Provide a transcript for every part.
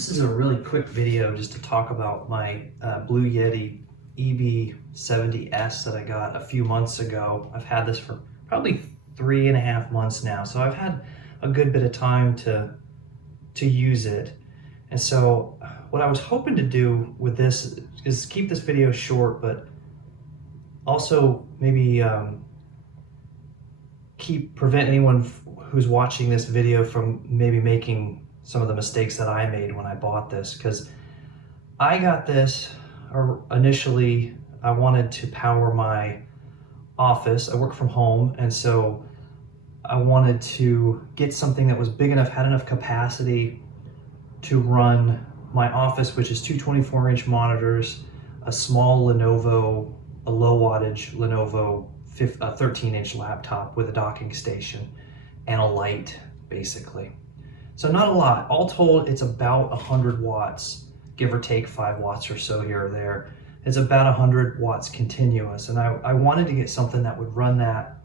This is a really quick video just to talk about my Bluetti EB70s that I got a few months ago. I've had this for probably 3.5 months now, so I've had a good bit of time to use it. And so what I was hoping to do with this is keep this video short, but also maybe prevent anyone who's watching this video from maybe making some of the mistakes that I made when I bought this, because I got this initially. I wanted to power my office. I work from home, and so I wanted to get something that was big enough, had enough capacity to run my office, which is two 24-inch monitors, a small Lenovo, a low wattage Lenovo 13-inch laptop with a docking station and a light, basically. So not a lot. All told, it's about 100 watts, give or take 5 watts or so here or there. It's about 100 watts continuous, and I wanted to get something that would run that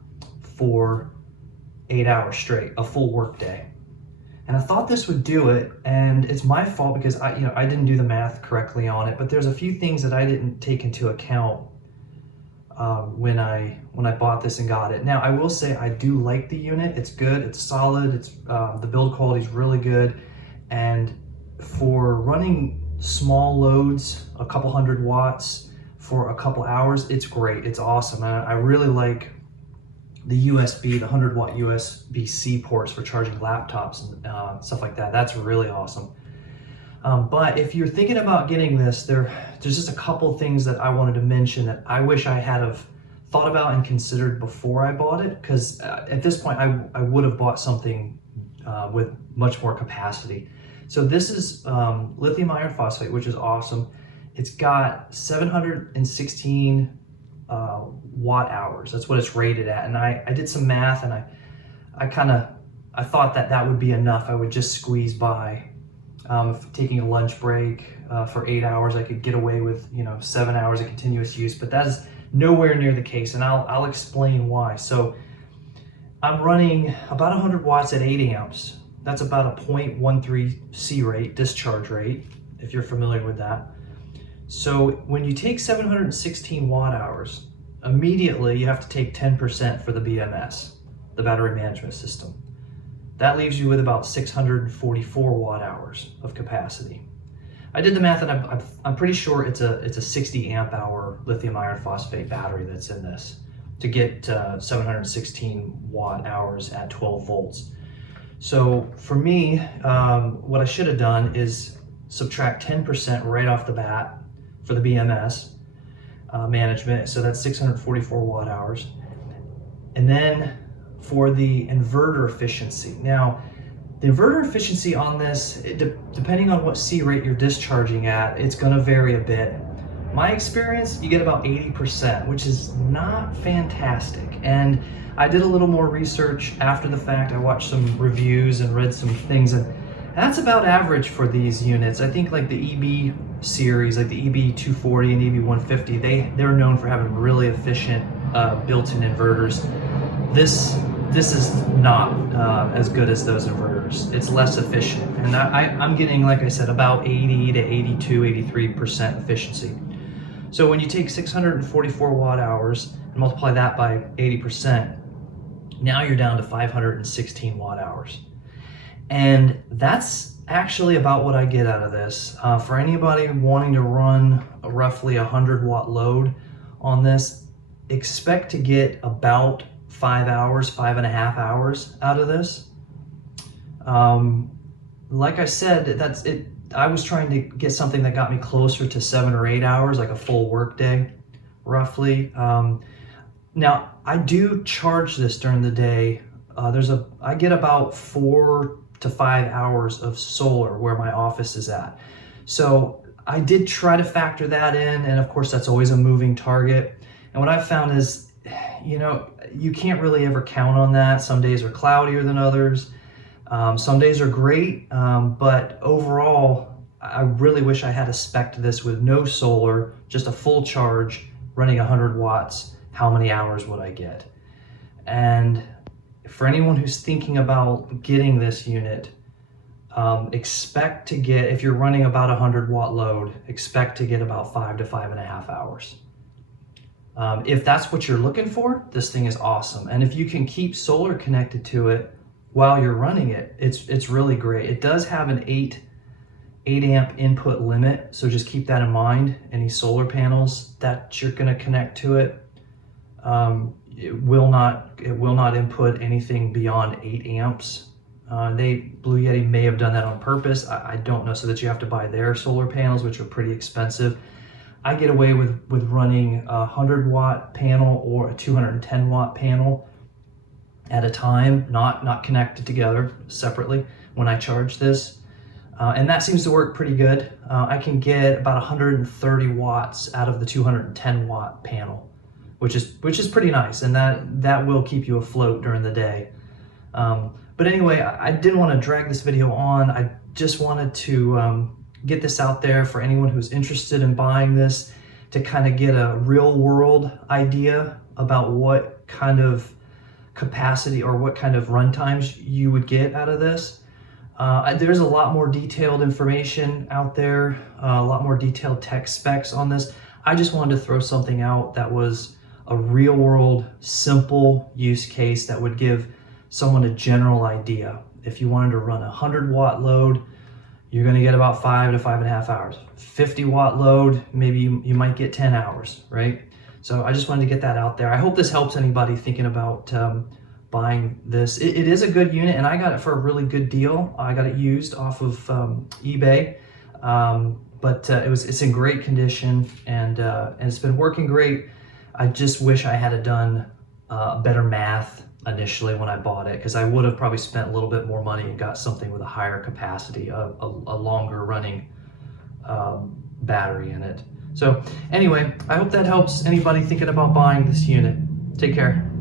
for 8 hours straight, a full work day. And I thought this would do it, and it's my fault because I didn't do the math correctly on it, but there's a few things that I didn't take into account when I bought this and got it. Now, I will say I do like the unit. It's good, it's solid, it's the build quality is really good, and for running small loads, a couple 100 watts for a couple hours, it's great, it's awesome. I really like the USB, the 100-watt USB-C ports for charging laptops and stuff like that. That's really awesome. But if you're thinking about getting this, there's just a couple things that I wanted to mention that I wish I had have thought about and considered before I bought it, because at this point I would have bought something with much more capacity. So this is lithium iron phosphate, which is awesome. It's got 716 watt hours. That's what it's rated at. And I did some math, and I thought that would be enough. I would just squeeze by. Taking a lunch break for 8 hours, I could get away with 7 hours of continuous use, but that is nowhere near the case, and I'll explain why. So I'm running about 100 watts at 8 amps. That's about a 0.13 C rate, discharge rate, if you're familiar with that. So when you take 716 watt hours, immediately you have to take 10% for the BMS, the battery management system. That leaves you with about 644 watt hours of capacity. I did the math, and I'm pretty sure it's a 60 amp hour lithium iron phosphate battery that's in this to get 716 watt hours at 12 volts. So for me, what I should have done is subtract 10% right off the bat for the BMS management. So that's 644 watt hours. And then for the inverter efficiency. Now, the inverter efficiency on this, depending on what C rate you're discharging at, it's going to vary a bit. My experience, you get about 80%, which is not fantastic. And I did a little more research after the fact. I watched some reviews and read some things, and that's about average for these units. I think like the EB series, like the EB240 and EB150, they're known for having really efficient built-in inverters. This is not as good as those inverters. It's less efficient, and I'm getting, like I said, about 80 to 82, 83% efficiency. So when you take 644 watt hours and multiply that by 80%, now you're down to 516 watt hours. And that's actually about what I get out of this. For anybody wanting to run a roughly 100 watt load on this, expect to get about 5 hours, 5.5 hours out of this. Like I said, that's it. I was trying to get something that got me closer to 7 or 8 hours, like a full work day, roughly. Now, I do charge this during the day. I get about 4 to 5 hours of solar where my office is at. So I did try to factor that in, and of course that's always a moving target. And what I've found is, you can't really ever count on that. Some days are cloudier than others. Some days are great, but overall, I really wish I had a spec this with no solar, just a full charge, running 100 watts. How many hours would I get? And for anyone who's thinking about getting this unit, expect to get, if you're running about 100-watt load, expect to get about 5 to 5.5 hours. If that's what you're looking for, this thing is awesome. And if you can keep solar connected to it while you're running it, it's really great. It does have an 8 amp input limit, so just keep that in mind. Any solar panels that you're going to connect to it, it will not input anything beyond 8 amps. Blue Yeti may have done that on purpose. I don't know, so that you have to buy their solar panels, which are pretty expensive. I get away with running a 100-watt panel or a 210-watt panel at a time, not connected together separately when I charge this. And that seems to work pretty good. I can get about 130 watts out of the 210-watt panel, which is pretty nice, and that will keep you afloat during the day. But anyway, I didn't want to drag this video on. I just wanted to get this out there for anyone who's interested in buying this, to kind of get a real-world idea about what kind of capacity or what kind of run times you would get out of this. There's a lot more detailed information out there, a lot more detailed tech specs on this. I just wanted to throw something out that was a real-world, simple use case that would give someone a general idea. If you wanted to run a 100-watt load, you're going to get about 5 to 5.5 hours. 50-watt load, maybe you might get 10 hours, right? So I just wanted to get that out there. I hope this helps anybody thinking about buying this. It is a good unit, and I got it for a really good deal. I got it used off of eBay, but it's in great condition, and it's been working great. I just wish I had done better math initially when I bought it, because I would have probably spent a little bit more money and got something with a higher capacity, a longer running battery in it. So anyway, I hope that helps anybody thinking about buying this unit. Take care.